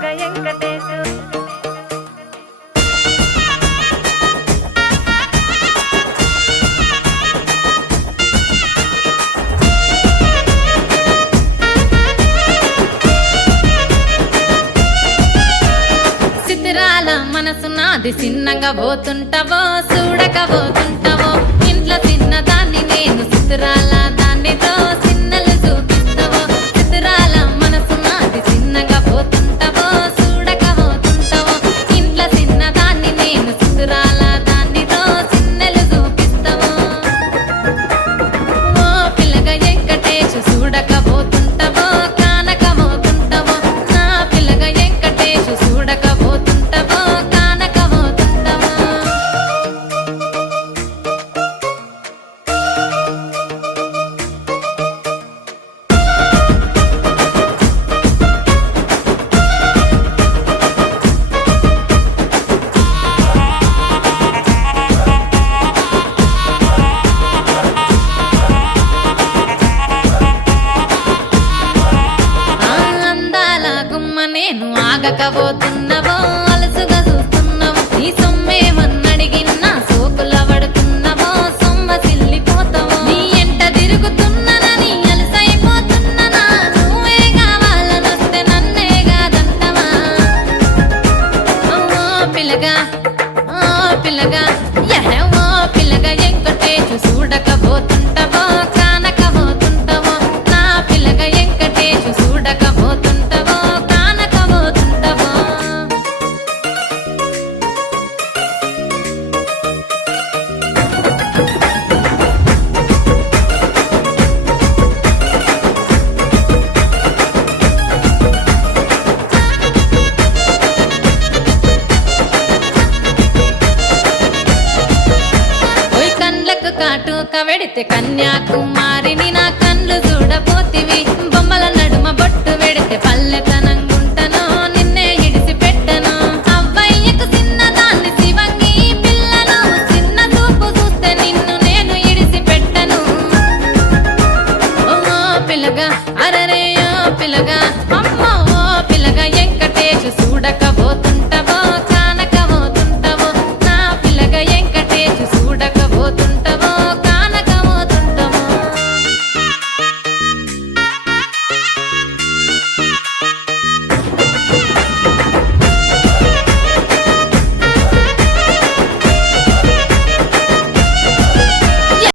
పిల్లగ వెంకటేశు చిత్రాల మనసు నాది చిన్నగా పోతుంటావో చూడక పోతుంటావో ఇంట్లో చిన్నదాన్ని నేను చిత్రాల దాన్నితో చిన్నలు చూపిస్తావో చిత్రాల మనసు నాది చిన్నగా పోతుంటావో చూడక పోతుంటావో ఇంట్లో చిన్నదాన్ని నేను చిత్రాల దాన్నితో చిన్నలు చూపిస్తావో ఓ పిల్లగ వెంకటేశు చూడక పోతుంటావో కానక పోతుంటావో నా పిల్లగ వెంకటేశు చూడక పోతుంటావో కానక పోతుంటావో ఆ అందాల గుమ్మ నేను ఆగకపోతున్నవో అలసుగా చూస్తున్నవో నీ సొమ్మేమన్నడిగిన్నా సోకుల పడుతున్నవో సొమ్మ సిల్లిపోతావో నీ ఎంట తిరుగుతున్ననని అలసైపోతున్ననా నువ్వే కావాలనొస్తే నన్నే కాదంటవా ఓ పిల్లగా ఓ పిల్లగా ఓ పిల్లగా వెంకటేశు చూడకపోతుంటావో కానకపోతుంటావో నా పిల్లగా వెంకటేశు చూడకపోతుంటావో కానకపోతుంటావో ఓయ్ కండ్లకు కాటుక వెడితే కన్యాకుమారిని నా కండ్లు చూడపోతివి బొమ్మల నడుమ బొట్టు వెడితే పల్లెతనంగుంటను నిన్నే ఇడిసి పెట్టను అవ్వయ్యకు చిన్నదాన్ని శివంగి పిల్లను చిన్న చూపు చూస్తే నిన్ను నేను ఇడిసి పెట్టను ఓ పిల్లగా అరరే ఓ పిల్లగా